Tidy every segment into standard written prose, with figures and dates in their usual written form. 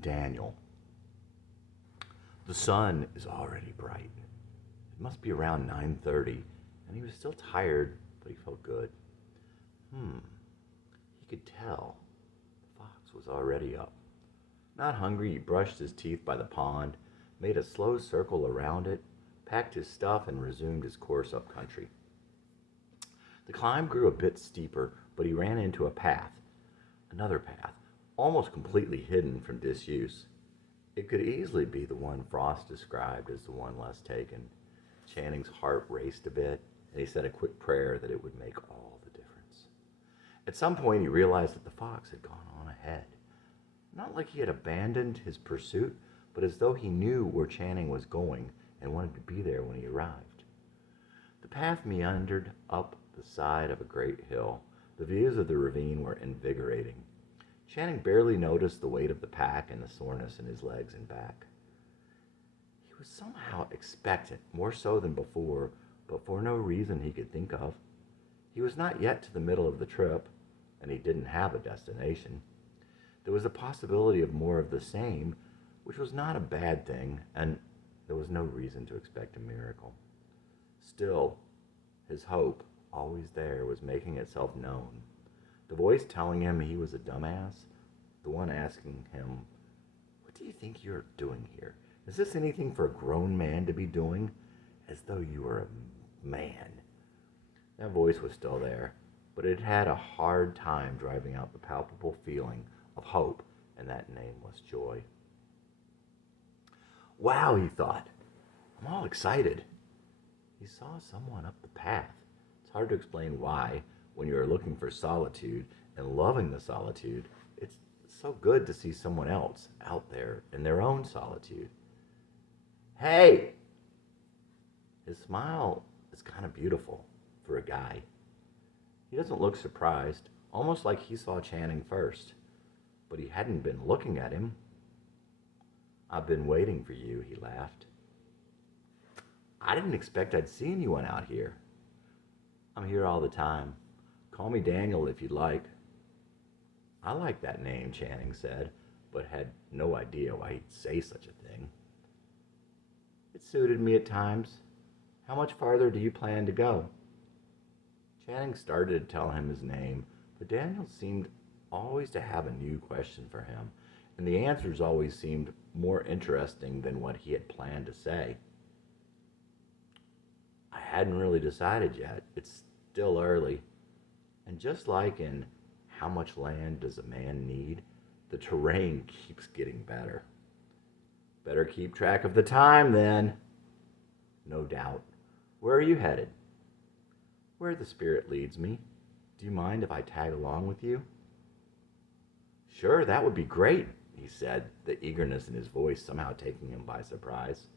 Daniel. The sun is already bright. It must be around 9:30, and he was still tired, but he felt good. He could tell the fox was already up. Not hungry, he brushed his teeth by the pond, made a slow circle around it, packed his stuff, and resumed his course up country. The climb grew a bit steeper, but he ran into a path, another path, almost completely hidden from disuse. It could easily be the one Frost described as the one less taken. Channing's heart raced a bit, and he said a quick prayer that it would make all the difference. At some point, he realized that the fox had gone on ahead. Not like he had abandoned his pursuit, but as though he knew where Channing was going and wanted to be there when he arrived. The path meandered up the side of a great hill. The views of the ravine were invigorating. Channing barely noticed the weight of the pack and the soreness in his legs and back. He was somehow expectant, more so than before, but for no reason he could think of. He was not yet to the middle of the trip, and he didn't have a destination. There was a possibility of more of the same, which was not a bad thing, and there was no reason to expect a miracle. Still, his hope, always there, was making itself known. The voice telling him he was a dumbass, the one asking him, "What do you think you're doing here? Is this anything for a grown man to be doing? As though you were a man." That voice was still there, but it had a hard time driving out the palpable feeling of hope, and that name was joy. Wow, he thought. I'm all excited. He saw someone up the path. It's hard to explain why, when you are looking for solitude and loving the solitude, it's so good to see someone else out there in their own solitude. Hey! His smile is kind of beautiful for a guy. He doesn't look surprised, almost like he saw Channing first. But he hadn't been looking at him. "I've been waiting for you," he laughed. "I didn't expect I'd see anyone out here." "I'm here all the time. Call me Daniel if you'd like." "I like that name," Channing said, but had no idea why he'd say such a thing. "It suited me at times. How much farther do you plan to go?" Channing started to tell him his name, but Daniel seemed always to have a new question for him, and the answers always seemed more interesting than what he had planned to say. "I hadn't really decided yet. It's still early. And just like in How Much Land Does a Man Need, the terrain keeps getting better." "Better keep track of the time, then." "No doubt. Where are you headed?" "Where the spirit leads me. Do you mind if I tag along with you?" "Sure, that would be great," he said, the eagerness in his voice somehow taking him by surprise.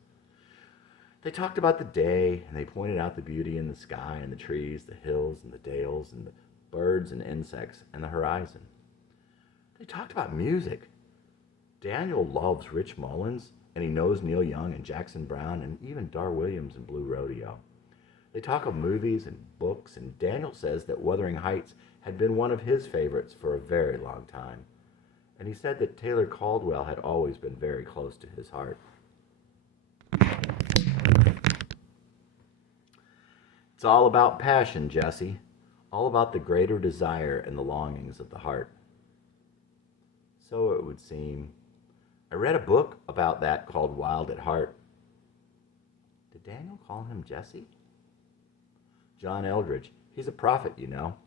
They talked about the day, and they pointed out the beauty in the sky and the trees, the hills and the dales, and the birds and insects, and the horizon. They talked about music. Daniel loves Rich Mullins, and he knows Neil Young and Jackson Browne and even Dar Williams and Blue Rodeo. They talk of movies and books, and Daniel says that Wuthering Heights had been one of his favorites for a very long time. And he said that Taylor Caldwell had always been very close to his heart. "It's all about passion, Jesse. All about the greater desire and the longings of the heart." "So it would seem. I read a book about that called Wild at Heart." Did Daniel call him Jesse? "John Eldridge. He's a prophet, you know.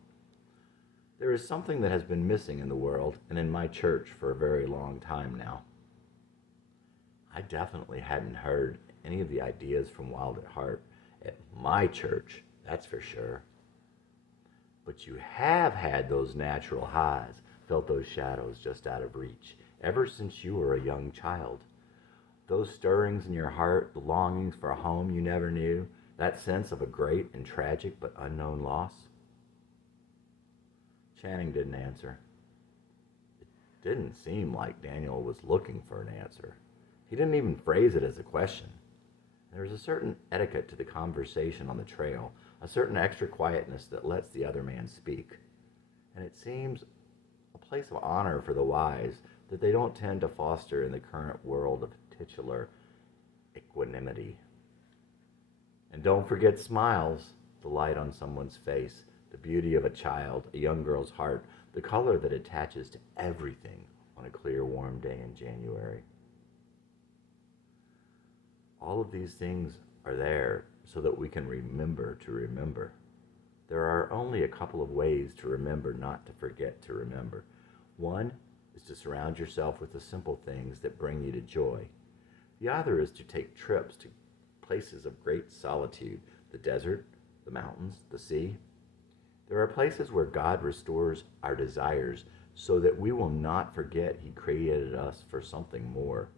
There is something that has been missing in the world and in my church for a very long time now." I definitely hadn't heard any of the ideas from Wild at Heart at my church, that's for sure. "But you have had those natural highs, felt those shadows just out of reach, ever since you were a young child. Those stirrings in your heart, the longings for a home you never knew, that sense of a great and tragic but unknown loss." Channing didn't answer. It didn't seem like Daniel was looking for an answer. He didn't even phrase it as a question. There is a certain etiquette to the conversation on the trail, a certain extra quietness that lets the other man speak. And it seems a place of honor for the wise that they don't tend to foster in the current world of titular equanimity. And don't forget smiles, the light on someone's face, the beauty of a child, a young girl's heart, the color that attaches to everything on a clear, warm day in January. All of these things are there so that we can remember to remember. There are only a couple of ways to remember not to forget to remember. One is to surround yourself with the simple things that bring you to joy. The other is to take trips to places of great solitude, the desert, the mountains, the sea. There are places where God restores our desires so that we will not forget He created us for something more,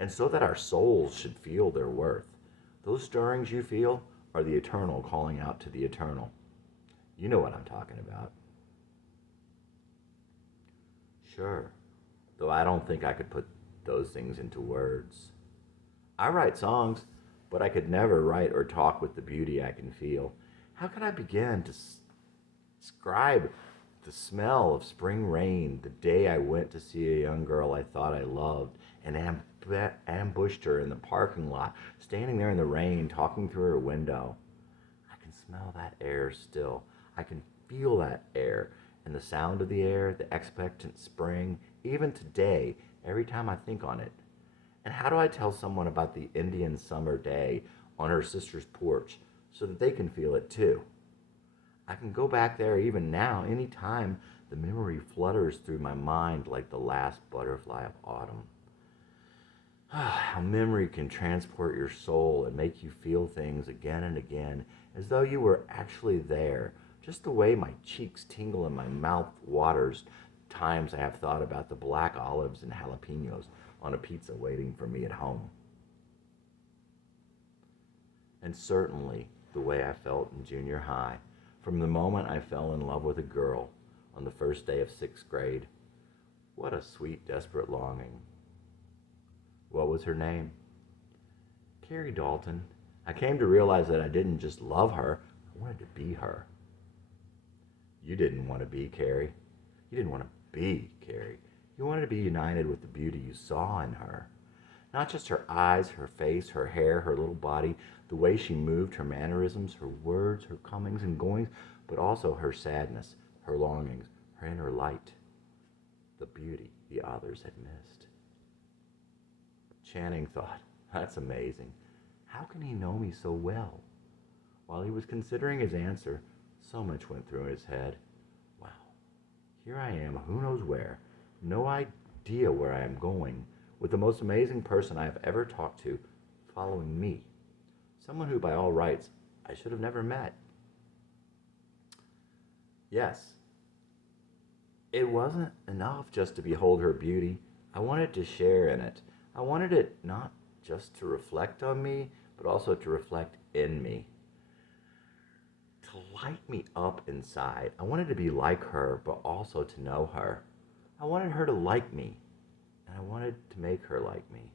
and so that our souls should feel their worth. Those stirrings you feel are the eternal calling out to the eternal. You know what I'm talking about. Sure, though I don't think I could put those things into words. I write songs, but I could never write or talk with the beauty I can feel. How can I begin to describe the smell of spring rain the day I went to see a young girl I thought I loved and ambushed her in the parking lot, standing there in the rain, talking through her window? I can smell that air still. I can feel that air and the sound of the air, the expectant spring, even today, every time I think on it. And how do I tell someone about the Indian summer day on her sister's porch so that they can feel it too? I can go back there even now, any time the memory flutters through my mind like the last butterfly of autumn. How memory can transport your soul and make you feel things again and again as though you were actually there, just the way my cheeks tingle and my mouth waters times I have thought about the black olives and jalapenos on a pizza waiting for me at home. And certainly the way I felt in junior high, from the moment I fell in love with a girl on the first day of 6th grade. What a sweet, desperate longing. What was her name? Carrie Dalton. I came to realize that I didn't just love her, I wanted to be her. You didn't want to be Carrie. You didn't want to be Carrie. You wanted to be united with the beauty you saw in her. Not just her eyes, her face, her hair, her little body, the way she moved, her mannerisms, her words, her comings and goings, but also her sadness, her longings, her inner light, the beauty the others had missed. Channing thought, that's amazing. How can he know me so well? While he was considering his answer, so much went through his head. Wow, here I am, who knows where, no idea where I am going, with the most amazing person I have ever talked to following me. Someone who, by all rights, I should have never met. Yes, it wasn't enough just to behold her beauty. I wanted to share in it. I wanted it not just to reflect on me, but also to reflect in me. To light me up inside. I wanted to be like her, but also to know her. I wanted her to like me, and I wanted to make her like me.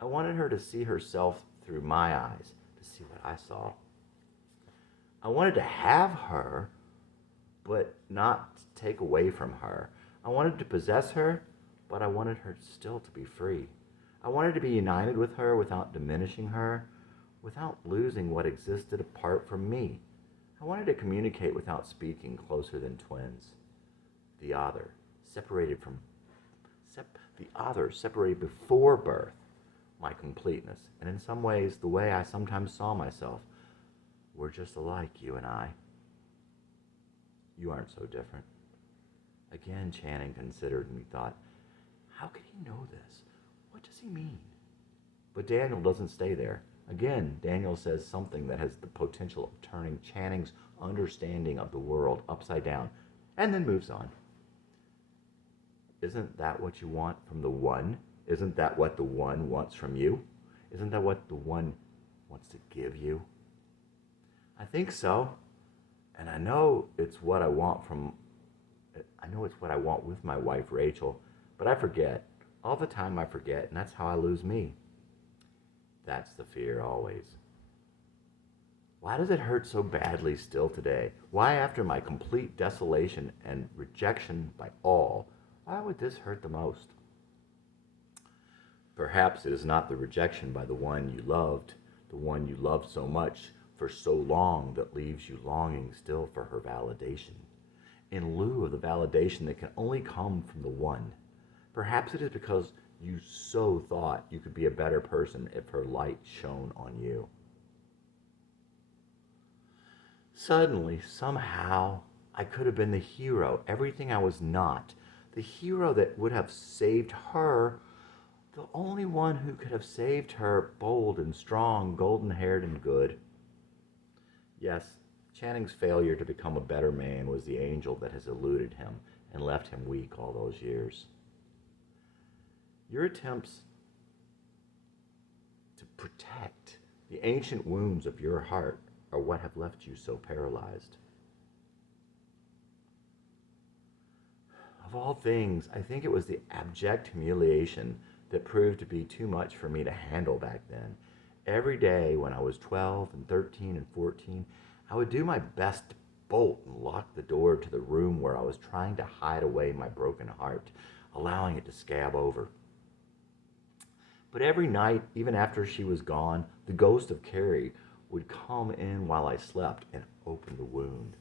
I wanted her to see herself through my eyes, to see what I saw. I wanted to have her, but not take away from her. I wanted to possess her, but I wanted her still to be free. I wanted to be united with her without diminishing her, without losing what existed apart from me. I wanted to communicate without speaking, closer than twins. The other, separated before birth, my completeness, and in some ways, the way I sometimes saw myself. We're just alike, you and I. You aren't so different. Again, Channing considered and thought, how could he know this? What does he mean? But Daniel doesn't stay there. Again, Daniel says something that has the potential of turning Channing's understanding of the world upside down, and then moves on. Isn't that what you want from the one? Isn't that what the one wants from you? Isn't that what the one wants to give you? I think so. And I know it's what I want with my wife, Rachel, but I forget. All the time I forget, and that's how I lose me. That's the fear always. Why does it hurt so badly still today? Why, after my complete desolation and rejection by all, Why would this hurt the most? Perhaps it is not the rejection by the one you loved so much for so long that leaves you longing still for her validation, in lieu of the validation that can only come from the one. Perhaps it is because you so thought you could be a better person if her light shone on you. Suddenly, somehow, I could have been the hero, everything I was not, the hero that would have saved her, the only one who could have saved her, bold and strong, golden-haired and good. Yes, Channing's failure to become a better man was the angel that has eluded him and left him weak all those years. Your attempts to protect the ancient wounds of your heart are what have left you so paralyzed. Of all things, I think it was the abject humiliation that proved to be too much for me to handle back then. Every day when I was 12 and 13 and 14, I would do my best to bolt and lock the door to the room where I was trying to hide away my broken heart, allowing it to scab over. But every night, even after she was gone, the ghost of Carrie would come in while I slept and open the wound.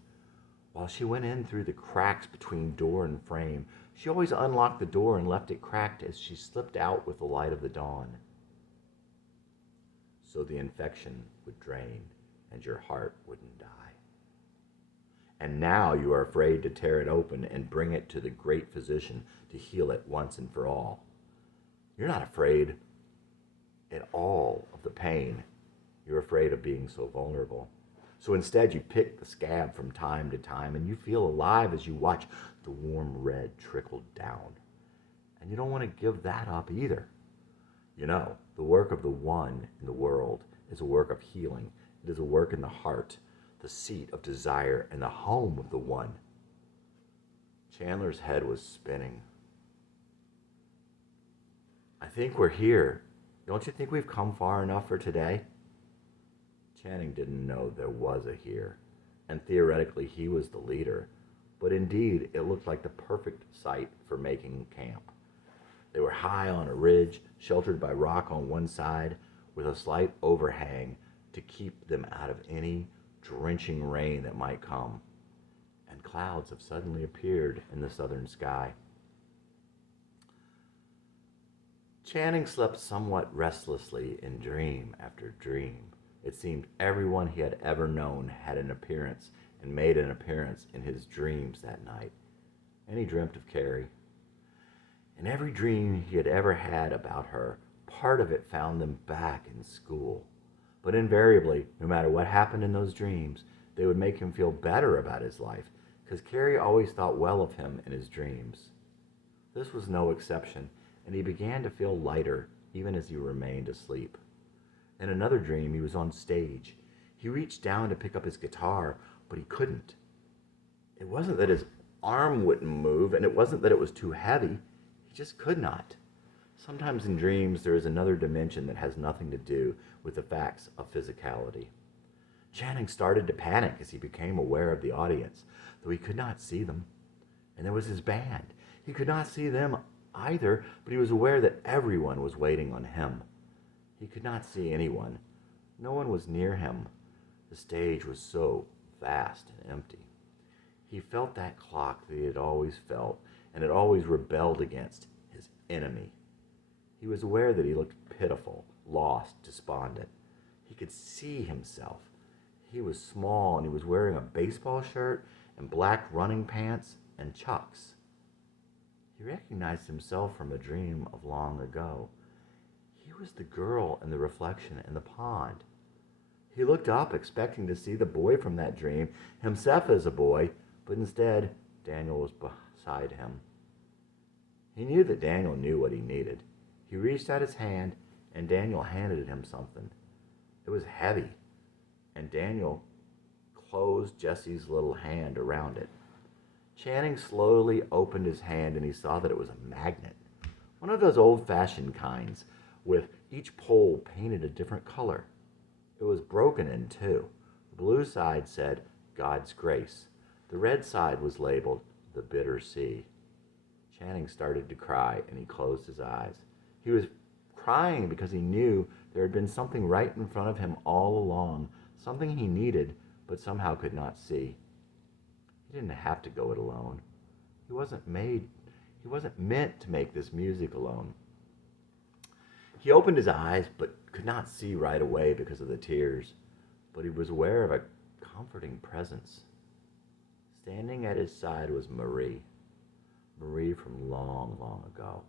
While she went in through the cracks between door and frame, she always unlocked the door and left it cracked as she slipped out with the light of the dawn. So the infection would drain and your heart wouldn't die. And now you are afraid to tear it open and bring it to the great physician to heal it once and for all. You're not afraid at all of the pain. You're afraid of being so vulnerable. So instead you pick the scab from time to time and you feel alive as you watch the warm red trickle down. And you don't want to give that up either. You know, the work of the one in the world is a work of healing. It is a work in the heart, the seat of desire, and the home of the one. Chandler's head was spinning. I think we're here. Don't you think we've come far enough for today? Channing didn't know there was a here, and theoretically he was the leader, but indeed it looked like the perfect site for making camp. They were high on a ridge, sheltered by rock on one side, with a slight overhang to keep them out of any drenching rain that might come, and clouds have suddenly appeared in the southern sky. Channing slept somewhat restlessly in dream after dream. It seemed everyone he had ever known had an appearance and made an appearance in his dreams that night, and he dreamt of Carrie. In every dream he had ever had about her, part of it found them back in school. But invariably, no matter what happened in those dreams, they would make him feel better about his life, because Carrie always thought well of him in his dreams. This was no exception, and he began to feel lighter even as he remained asleep. In another dream, he was on stage. He reached down to pick up his guitar, but he couldn't. It wasn't that his arm wouldn't move, and it wasn't that it was too heavy. He just could not. Sometimes in dreams, there is another dimension that has nothing to do with the facts of physicality. Channing started to panic as he became aware of the audience, though he could not see them. And there was his band. He could not see them either, but he was aware that everyone was waiting on him. He could not see anyone. No one was near him. The stage was so vast and empty. He felt that clock that he had always felt and had always rebelled against, his enemy. He was aware that he looked pitiful, lost, despondent. He could see himself. He was small and he was wearing a baseball shirt and black running pants and chucks. He recognized himself from a dream of long ago. He was the girl in the reflection in the pond. He looked up, expecting to see the boy from that dream, himself as a boy, but instead, Daniel was beside him. He knew that Daniel knew what he needed. He reached out his hand, and Daniel handed him something. It was heavy, and Daniel closed Jesse's little hand around it. Channing slowly opened his hand, and he saw that it was a magnet, one of those old-fashioned kinds, with each pole painted a different color. It was broken in two. The blue side said, "God's Grace." The red side was labeled, "The Bitter Sea." Channing started to cry, and he closed his eyes. He was crying because he knew there had been something right in front of him all along, something he needed but somehow could not see. He didn't have to go it alone. He wasn't meant to make this music alone. He opened his eyes but could not see right away because of the tears, but he was aware of a comforting presence. Standing at his side was Marie from long, long ago.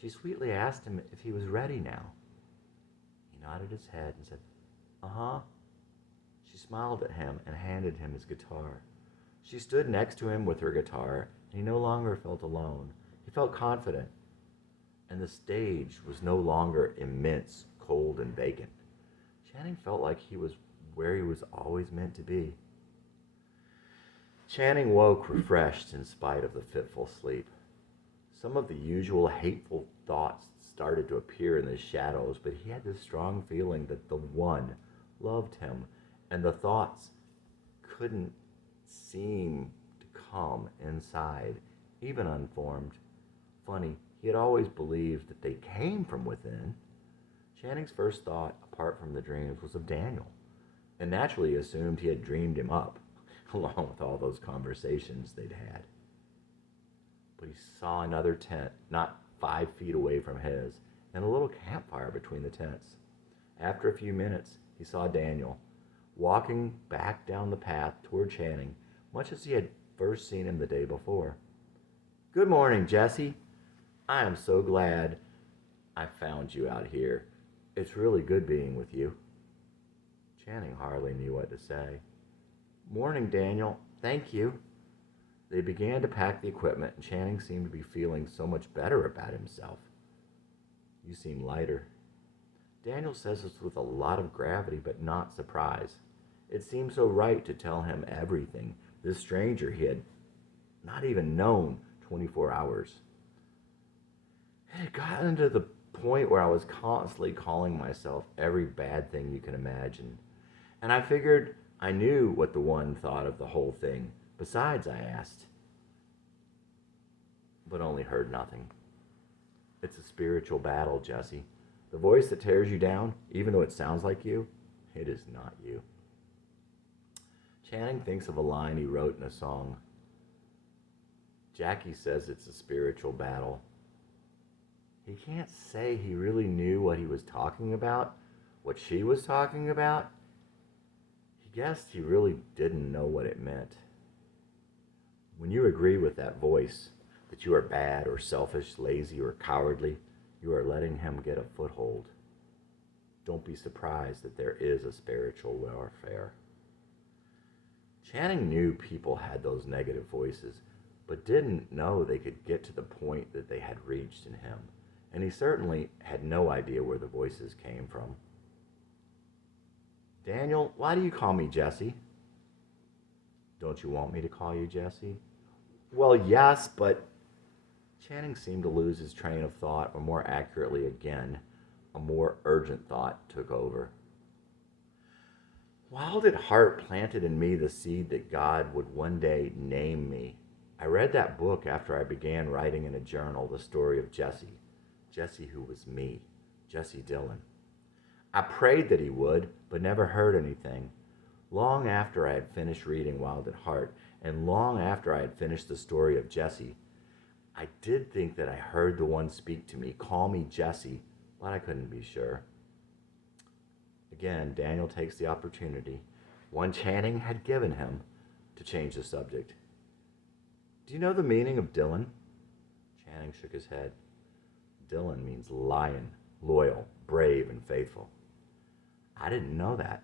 She sweetly asked him if he was ready now. He nodded his head and said, "Uh-huh." She smiled at him and handed him his guitar. She stood next to him with her guitar, and he no longer felt alone. He felt confident, and the stage was no longer immense, cold, and vacant. Channing felt like he was where he was always meant to be. Channing woke refreshed in spite of the fitful sleep. Some of the usual hateful thoughts started to appear in the shadows, but he had this strong feeling that the One loved him, and the thoughts couldn't seem to come inside, even unformed. Funny, he had always believed that they came from within. Channing's first thought, apart from the dreams, was of Daniel, and naturally assumed he had dreamed him up, along with all those conversations they'd had. But he saw another tent, not 5 feet away from his, and a little campfire between the tents. After a few minutes, he saw Daniel, walking back down the path toward Channing, much as he had first seen him the day before. "Good morning, Jesse. I am so glad I found you out here. It's really good being with you." Channing hardly knew what to say. "Morning, Daniel. Thank you." They began to pack the equipment, and Channing seemed to be feeling so much better about himself. "You seem lighter." Daniel says this with a lot of gravity, but not surprise. It seemed so right to tell him everything, this stranger he had not even known 24 hours. It had gotten to the point where I was constantly calling myself every bad thing you can imagine. And I figured I knew what the One thought of the whole thing. Besides, I asked, but only heard nothing. "It's a spiritual battle, Jesse. The voice that tears you down, even though it sounds like you, it is not you." Channing thinks of a line he wrote in a song. Jackie says it's a spiritual battle. He can't say he really knew what he was talking about, what she was talking about. He guessed he really didn't know what it meant. When you agree with that voice that you are bad or selfish, lazy or cowardly, you are letting him get a foothold. Don't be surprised that there is a spiritual warfare. Channing knew people had those negative voices, but didn't know they could get to the point that they had reached in him. And he certainly had no idea where the voices came from. "Daniel, why do you call me Jesse?" "Don't you want me to call you Jesse?" "Well, yes, but..." Channing seemed to lose his train of thought, or more accurately again, a more urgent thought took over. Wild at heart planted in me the seed that God would one day name me. I read that book after I began writing in a journal the story of Jesse who was me, Jesse Dillon. I prayed that he would, but never heard anything. Long after I had finished reading Wild at Heart, and long after I had finished the story of Jesse, I did think that I heard the One speak to me, call me Jesse, but I couldn't be sure. Again, Daniel takes the opportunity, one Channing had given him, to change the subject. "Do you know the meaning of Dillon?" Channing shook his head. "Dillon means lion, loyal, brave, and faithful." I didn't know that.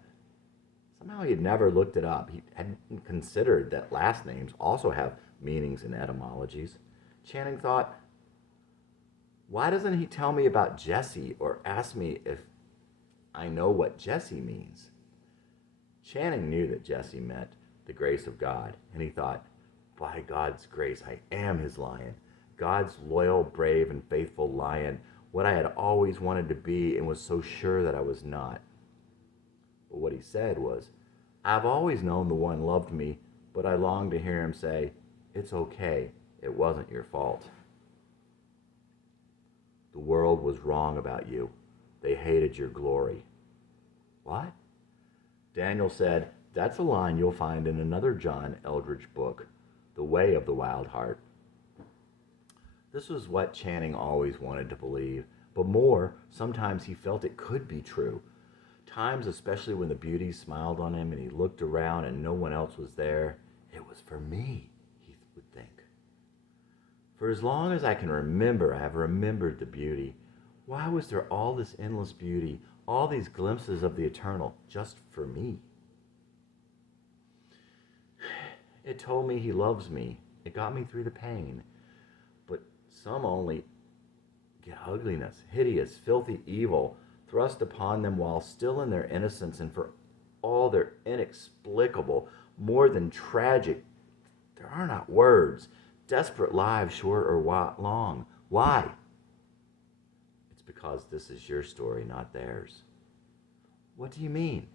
Somehow he had never looked it up. He hadn't considered that last names also have meanings and etymologies. Channing thought, why doesn't he tell me about Jesse or ask me if I know what Jesse means? Channing knew that Jesse meant the grace of God, and he thought, by God's grace, I am his lion. God's loyal, brave, and faithful lion, what I had always wanted to be and was so sure that I was not. But what he said was, I've always known the One loved me, but I longed to hear him say, it's okay, it wasn't your fault. The world was wrong about you. They hated your glory. What? Daniel said, that's a line you'll find in another John Eldridge book, The Way of the Wild Heart. This was what Channing always wanted to believe, but more, sometimes he felt it could be true. Times, especially when the beauty smiled on him and he looked around and no one else was there, it was for me, he would think. For as long as I can remember, I have remembered the beauty. Why was there all this endless beauty, all these glimpses of the eternal, just for me? It told me he loves me. It got me through the pain. But some only get ugliness, hideous, filthy evil thrust upon them while still in their innocence, and for all their inexplicable, more than tragic, there are not words, desperate lives, short or long. Why? It's because this is your story, not theirs. What do you mean?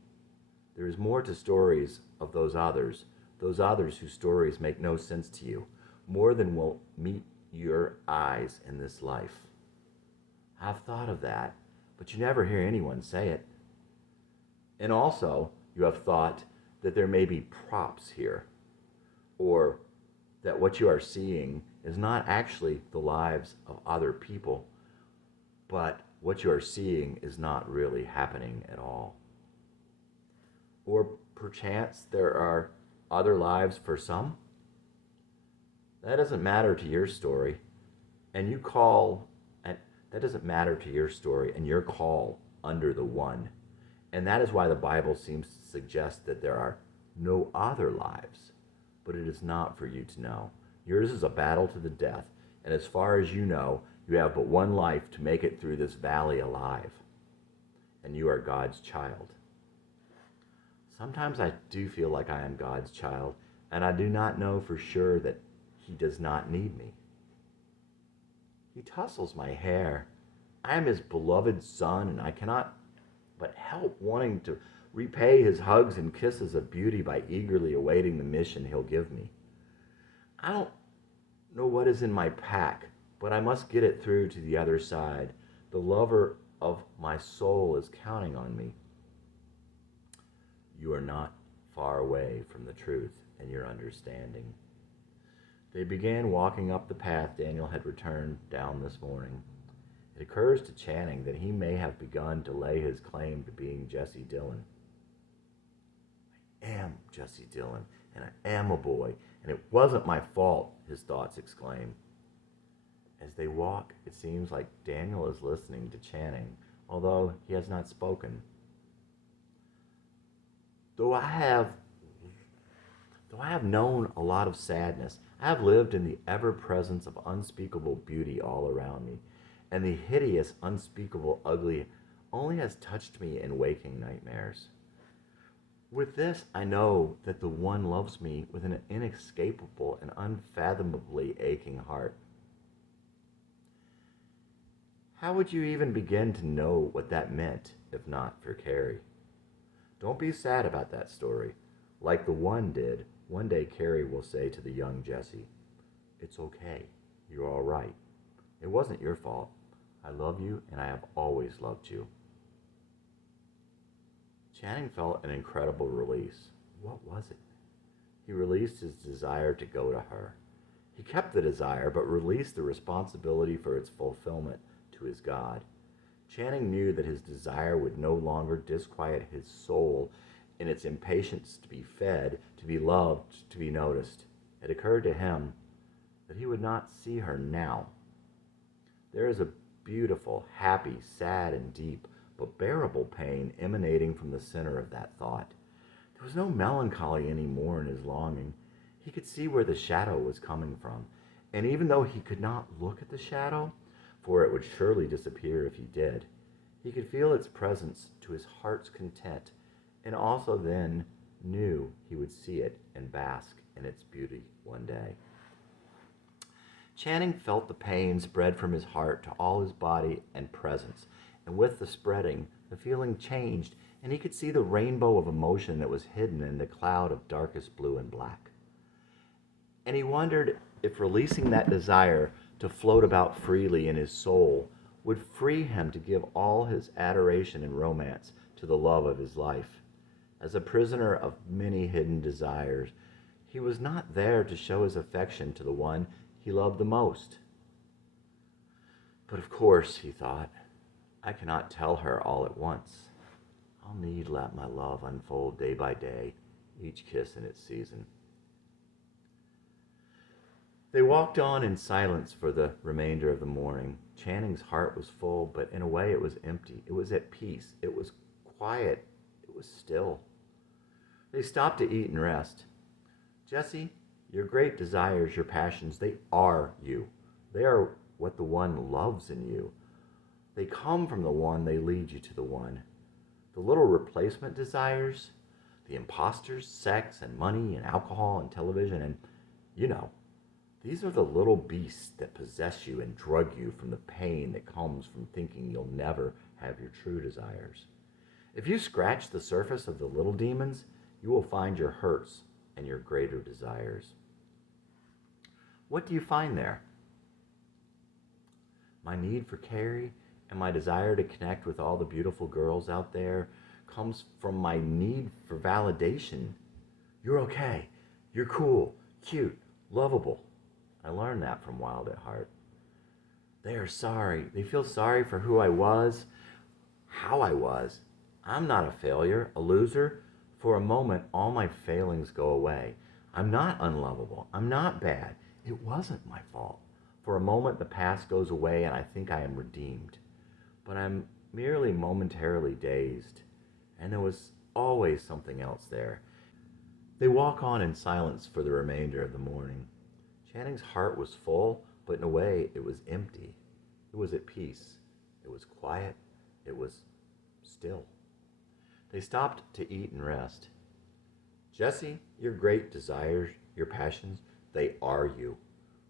There is more to stories of those others whose stories make no sense to you, more than will meet your eyes in this life. I've thought of that, but you never hear anyone say it. And also, you have thought that there may be props here, or that what you are seeing is not actually the lives of other people, but what you are seeing is not really happening at all. Or perchance there are other lives for some? That doesn't matter to your story, and that doesn't matter to your story and your call under the one. And that is why the Bible seems to suggest that there are no other lives, but it is not for you to know. Yours is a battle to the death, and as far as you know, you have but one life to make it through this valley alive, and you are God's child. Sometimes I do feel like I am God's child, and I do not know for sure that he does not need me. He tussles my hair. I am his beloved son, and I cannot but help wanting to repay his hugs and kisses of beauty by eagerly awaiting the mission he'll give me. I don't know what is in my pack, but I must get it through to the other side. The lover of my soul is counting on me. You are not far away from the truth and your understanding. They began walking up the path Daniel had returned down this morning. It occurs to Channing that he may have begun to lay his claim to being Jesse Dillon. I am Jesse Dillon, and I am a boy, and it wasn't my fault, his thoughts exclaim. As they walk, it seems like Daniel is listening to Channing, although he has not spoken. Though I have known a lot of sadness, I have lived in the ever-presence of unspeakable beauty all around me, and the hideous, unspeakable ugly only has touched me in waking nightmares. With this, I know that the one loves me with an inescapable and unfathomably aching heart. How would you even begin to know what that meant if not for Carrie? Don't be sad about that story. Like the one did, one day Carrie will say to the young Jesse, "It's okay. You're all right. It wasn't your fault. I love you, and I have always loved you." Channing felt an incredible release. What was it? He released his desire to go to her. He kept the desire, but released the responsibility for its fulfillment to his God. Channing knew that his desire would no longer disquiet his soul in its impatience to be fed, to be loved, to be noticed. It occurred to him that he would not see her now. There is a beautiful, happy, sad, and deep, but bearable pain emanating from the center of that thought. There was no melancholy anymore in his longing. He could see where the shadow was coming from, and even though he could not look at the shadow, for it would surely disappear if he did, he could feel its presence to his heart's content, and also then knew he would see it and bask in its beauty one day. Channing felt the pain spread from his heart to all his body and presence, and with the spreading, the feeling changed, and he could see the rainbow of emotion that was hidden in the cloud of darkest blue and black. And he wondered if releasing that desire to float about freely in his soul would free him to give all his adoration and romance to the love of his life. As a prisoner of many hidden desires, he was not there to show his affection to the one he loved the most. But of course, he thought, I cannot tell her all at once. I'll need let my love unfold day by day, each kiss in its season. They walked on in silence for the remainder of the morning. Channing's heart was full, but in a way it was empty. It was at peace. It was quiet. It was still. They stopped to eat and rest. Jesse, your great desires, your passions, they are you. They are what the one loves in you. They come from the one, they lead you to the one. The little replacement desires, the imposters, sex and money and alcohol and television and, these are the little beasts that possess you and drug you from the pain that comes from thinking you'll never have your true desires. If you scratch the surface of the little demons, you will find your hurts and your greater desires. What do you find there? My need for Carrie and my desire to connect with all the beautiful girls out there comes from my need for validation. You're okay. You're cool, cute, lovable. I learned that from Wild at Heart. They are sorry. They feel sorry for who I was, how I was. I'm not a failure, a loser. For a moment, all my failings go away. I'm not unlovable. I'm not bad. It wasn't my fault. For a moment, the past goes away and I think I am redeemed. But I'm merely momentarily dazed. And there was always something else there. They walk on in silence for the remainder of the morning. Channing's heart was full, but in a way it was empty. It was at peace. It was quiet. It was still. They stopped to eat and rest. Jesse, your great desires, your passions, they are you.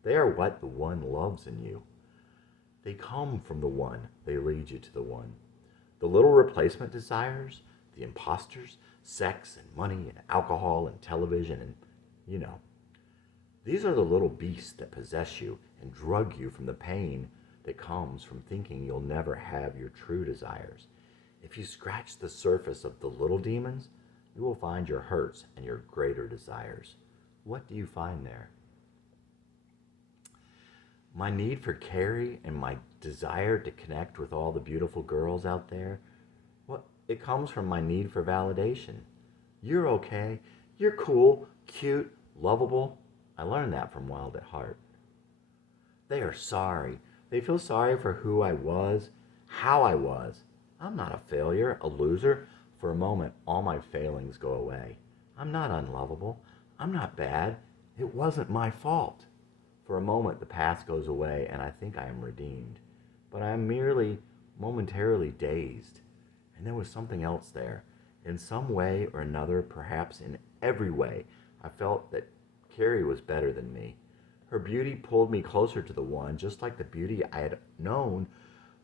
They are what the one loves in you. They come from the one. They lead you to the one. The little replacement desires, the imposters, sex and money and alcohol and television and, these are the little beasts that possess you and drug you from the pain that comes from thinking you'll never have your true desires. If you scratch the surface of the little demons, you will find your hurts and your greater desires. What do you find there? My need for Carrie and my desire to connect with all the beautiful girls out there, it comes from my need for validation. You're okay. You're cool, cute, lovable. I learned that from Wild at Heart. They are sorry. They feel sorry for who I was, how I was. I'm not a failure, a loser. For a moment, all my failings go away. I'm not unlovable. I'm not bad. It wasn't my fault. For a moment, the past goes away and I think I am redeemed. But I am merely momentarily dazed. And there was something else there. In some way or another, perhaps in every way, I felt that Carrie was better than me. Her beauty pulled me closer to the one, just like the beauty I had known,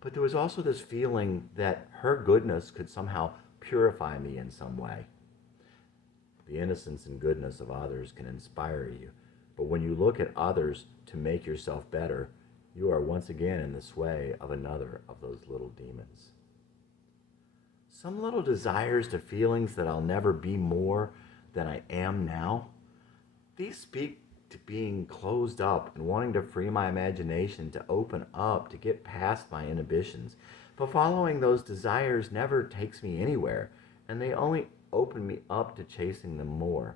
but there was also this feeling that her goodness could somehow purify me in some way. The innocence and goodness of others can inspire you, but when you look at others to make yourself better, you are once again in the sway of another of those little demons. Some little desires to feelings that I'll never be more than I am now. These speak to being closed up and wanting to free my imagination, to open up, to get past my inhibitions. But following those desires never takes me anywhere, and they only open me up to chasing them more.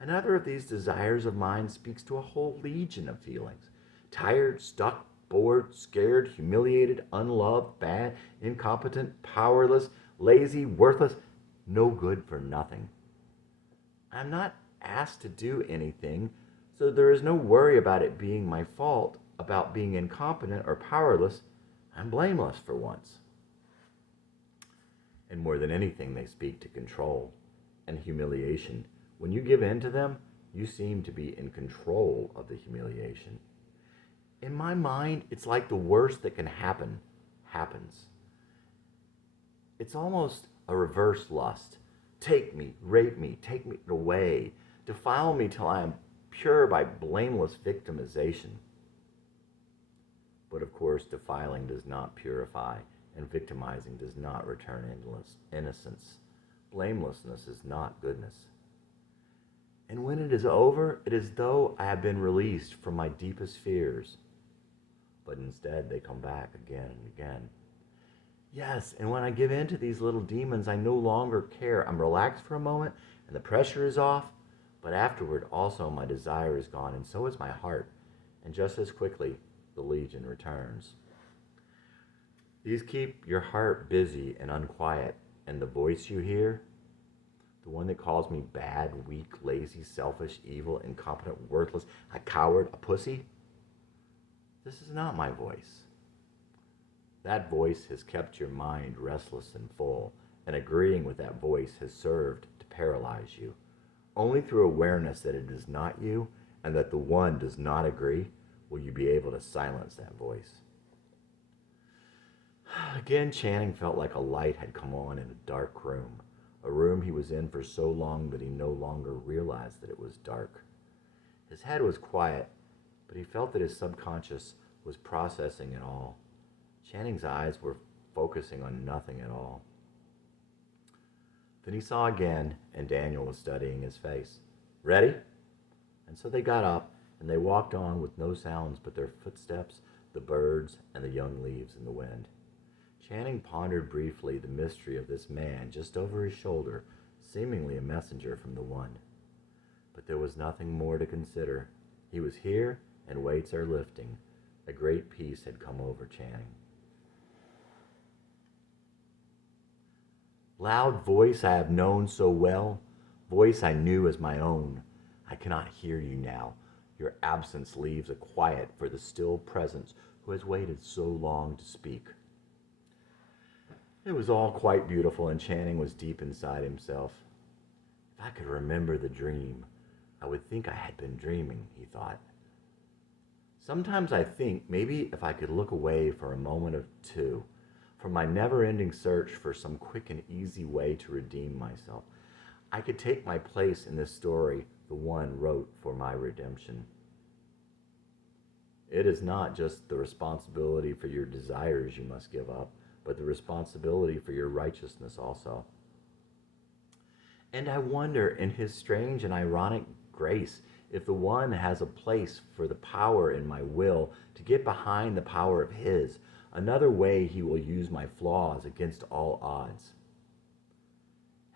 Another of these desires of mine speaks to a whole legion of feelings. Tired, stuck, bored, scared, humiliated, unloved, bad, incompetent, powerless, lazy, worthless, no good for nothing. I'm not asked to do anything, so there is no worry about it being my fault, about being incompetent or powerless. I'm blameless for once. And more than anything, they speak to control and humiliation. When you give in to them, you seem to be in control of the humiliation. In my mind, it's like the worst that can happen happens. It's almost a reverse lust. Take me, rape me, take me away, defile me till I am pure by blameless victimization. But of course, defiling does not purify, and victimizing does not return innocence. Blamelessness is not goodness. And when it is over, it is as though I have been released from my deepest fears. But instead, they come back again and again. Yes, and when I give in to these little demons, I no longer care. I'm relaxed for a moment, and the pressure is off. But afterward, also, my desire is gone, and so is my heart. And just as quickly, the legion returns. These keep your heart busy and unquiet, and the voice you hear, the one that calls me bad, weak, lazy, selfish, evil, incompetent, worthless, a coward, a pussy, this is not my voice. That voice has kept your mind restless and full, and agreeing with that voice has served to paralyze you. Only through awareness that it is not you and that the one does not agree will you be able to silence that voice. Again, Channing felt like a light had come on in a dark room, a room he was in for so long that he no longer realized that it was dark. His head was quiet, but he felt that his subconscious was processing it all. Channing's eyes were focusing on nothing at all. Then he saw again, and Daniel was studying his face. Ready? And so they got up, and they walked on with no sounds but their footsteps, the birds, and the young leaves in the wind. Channing pondered briefly the mystery of this man just over his shoulder, seemingly a messenger from the One. But there was nothing more to consider. He was here, and weights are lifting. A great peace had come over Channing. Loud voice I have known so well, voice I knew as my own. I cannot hear you now. Your absence leaves a quiet for the still presence who has waited so long to speak. It was all quite beautiful, and Channing was deep inside himself. If I could remember the dream, I would think I had been dreaming, he thought. Sometimes I think maybe if I could look away for a moment or two from my never-ending search for some quick and easy way to redeem myself, I could take my place in this story the One wrote for my redemption. It is not just the responsibility for your desires you must give up, but the responsibility for your righteousness also. And I wonder, in his strange and ironic grace, if the One has a place for the power in my will to get behind the power of his, another way he will use my flaws against all odds.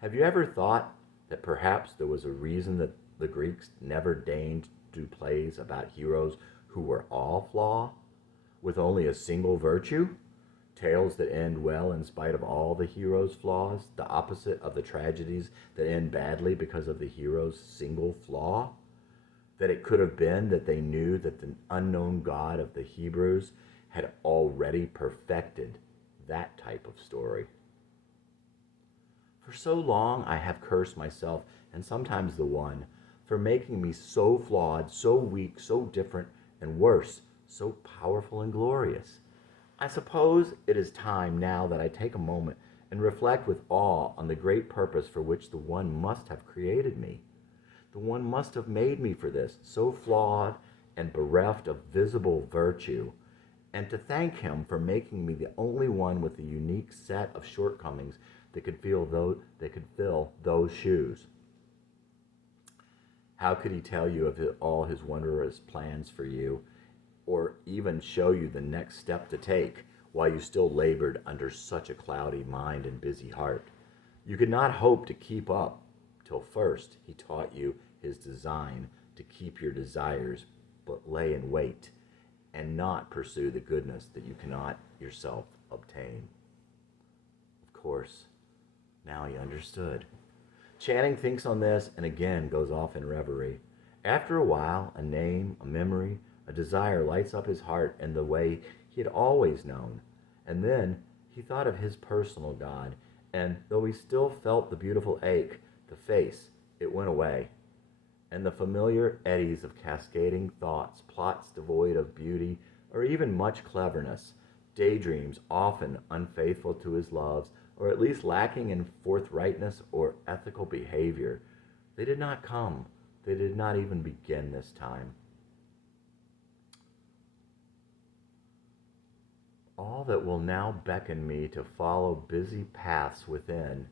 Have you ever thought that perhaps there was a reason that the Greeks never deigned to do plays about heroes who were all flawed, with only a single virtue? Tales that end well in spite of all the hero's flaws, the opposite of the tragedies that end badly because of the hero's single flaw? That it could have been that they knew that the unknown God of the Hebrews had already perfected that type of story. For so long I have cursed myself, and sometimes the One, for making me so flawed, so weak, so different, and worse, so powerful and glorious. I suppose it is time now that I take a moment and reflect with awe on the great purpose for which the One must have created me. The One must have made me for this, so flawed and bereft of visible virtue, and to thank him for making me the only one with the unique set of shortcomings that could fill those shoes. How could he tell you of all his wondrous plans for you, or even show you the next step to take while you still labored under such a cloudy mind and busy heart? You could not hope to keep up till first he taught you his design to keep your desires, but lay in wait and not pursue the goodness that you cannot yourself obtain. Of course, now he understood. Channing thinks on this and again goes off in reverie. After a while, a name, a memory, a desire lights up his heart in the way he had always known. And then he thought of his personal God, and though he still felt the beautiful ache, the face, it went away. And the familiar eddies of cascading thoughts, plots devoid of beauty or even much cleverness, daydreams often unfaithful to his loves, or at least lacking in forthrightness or ethical behavior, they did not come. They did not even begin this time. All that will now beckon me to follow busy paths within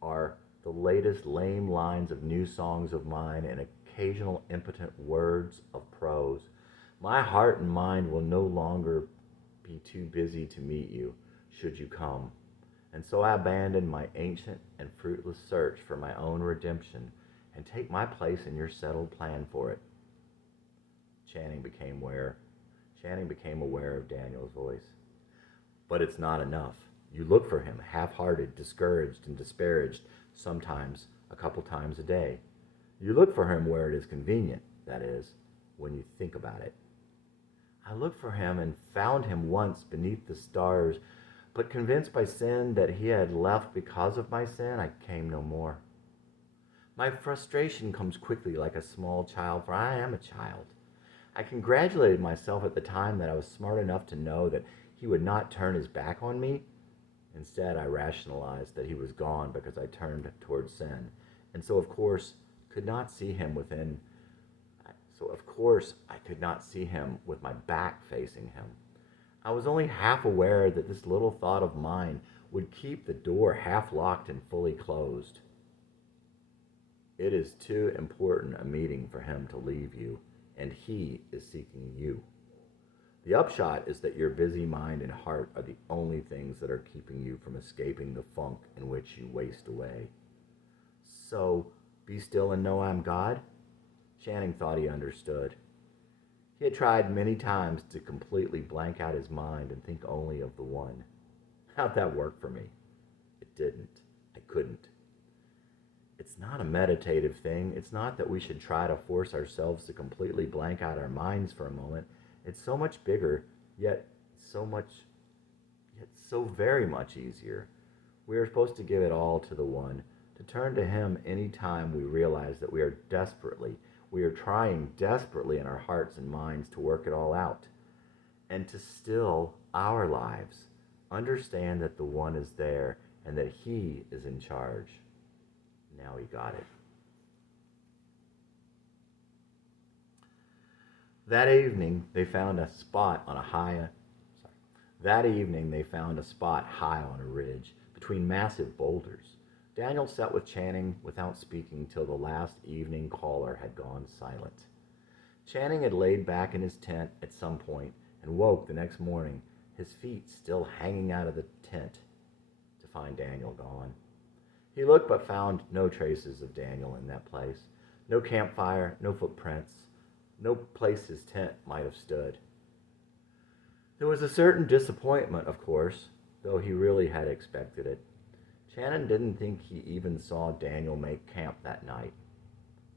are the latest lame lines of new songs of mine and occasional impotent words of prose. My heart and mind will no longer be too busy to meet you, should you come. And so I abandon my ancient and fruitless search for my own redemption and take my place in your settled plan for it. Channing became aware. Channing became aware of Daniel's voice. But it's not enough. You look for him, half-hearted, discouraged, and disparaged, sometimes a couple times a day. You look for him where it is convenient, that is, when you think about it. I looked for him and found him once beneath the stars, but convinced by sin that he had left because of my sin, I came no more. My frustration comes quickly like a small child, for I am a child. I congratulated myself at the time that I was smart enough to know that he would not turn his back on me. Instead, I rationalized that he was gone because I turned toward sin. And so, of course, could not see him within. So, of course, I could not see him with my back facing him. I was only half aware that this little thought of mine would keep the door half locked and fully closed. It is too important a meeting for him to leave you, and he is seeking you. The upshot is that your busy mind and heart are the only things that are keeping you from escaping the funk in which you waste away. So, be still and know I'm God? Channing thought he understood. He had tried many times to completely blank out his mind and think only of the one. How'd that work for me? It didn't. I couldn't. It's not a meditative thing. It's not that we should try to force ourselves to completely blank out our minds for a moment. It's so much bigger, yet so very much easier. We are supposed to give it all to the one, to turn to him any time we realize that we are trying desperately in our hearts and minds to work it all out, and to still our lives, understand that the one is there and that he is in charge. Now he got it. That evening, they found a spot high on a ridge between massive boulders. Daniel sat with Channing without speaking till the last evening caller had gone silent. Channing had laid back in his tent at some point and woke the next morning, his feet still hanging out of the tent, to find Daniel gone. He looked but found no traces of Daniel in that place. No campfire, no footprints, no place his tent might have stood. There was a certain disappointment, of course, though he really had expected it. Channing didn't think he even saw Daniel make camp that night.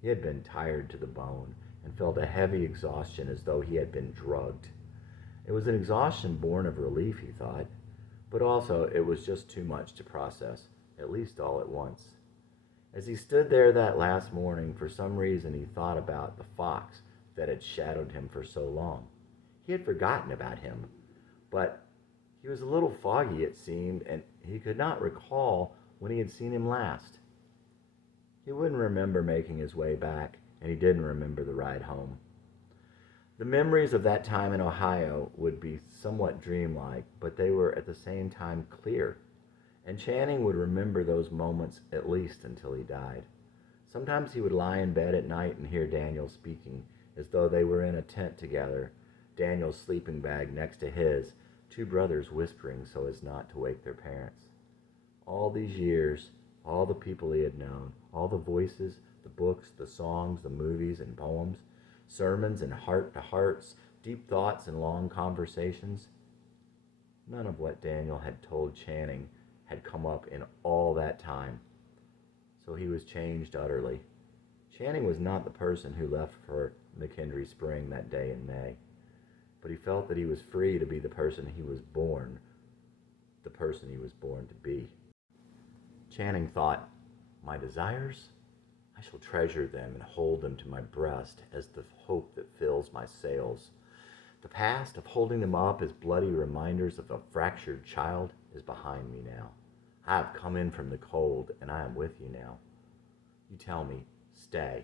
He had been tired to the bone and felt a heavy exhaustion as though he had been drugged. It was an exhaustion born of relief, he thought, but also it was just too much to process, at least all at once. As he stood there that last morning, for some reason he thought about the fox that had shadowed him for so long. He had forgotten about him, but he was a little foggy, it seemed, and he could not recall when he had seen him last. He wouldn't remember making his way back, and he didn't remember the ride home. The memories of that time in Ohio would be somewhat dreamlike, but they were at the same time clear, and Channing would remember those moments at least until he died. Sometimes he would lie in bed at night and hear Daniel speaking, as though they were in a tent together, Daniel's sleeping bag next to his, two brothers whispering so as not to wake their parents. All these years, all the people he had known, all the voices, the books, the songs, the movies and poems, sermons and heart-to-hearts, deep thoughts and long conversations, none of what Daniel had told Channing had come up in all that time. So he was changed utterly. Channing was not the person who left for McKendree Spring that day in May, but he felt that he was free to be the person he was born to be. Channing thought, my desires? I shall treasure them and hold them to my breast as the hope that fills my sails. The past of holding them up as bloody reminders of a fractured child is behind me now. I have come in from the cold, and I am with you now. You tell me, stay.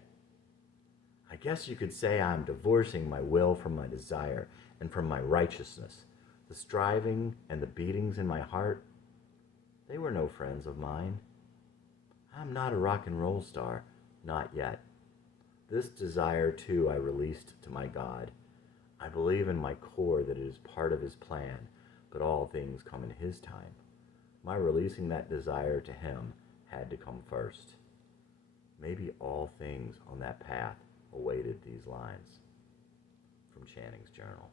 I guess you could say I am divorcing my will from my desire and from my righteousness. The striving and the beatings in my heart, they were no friends of mine. I'm not a rock and roll star, not yet. This desire, too, I released to my God. I believe in my core that it is part of his plan, but all things come in his time. My releasing that desire to him had to come first. Maybe all things on that path awaited these lines. From Channing's journal.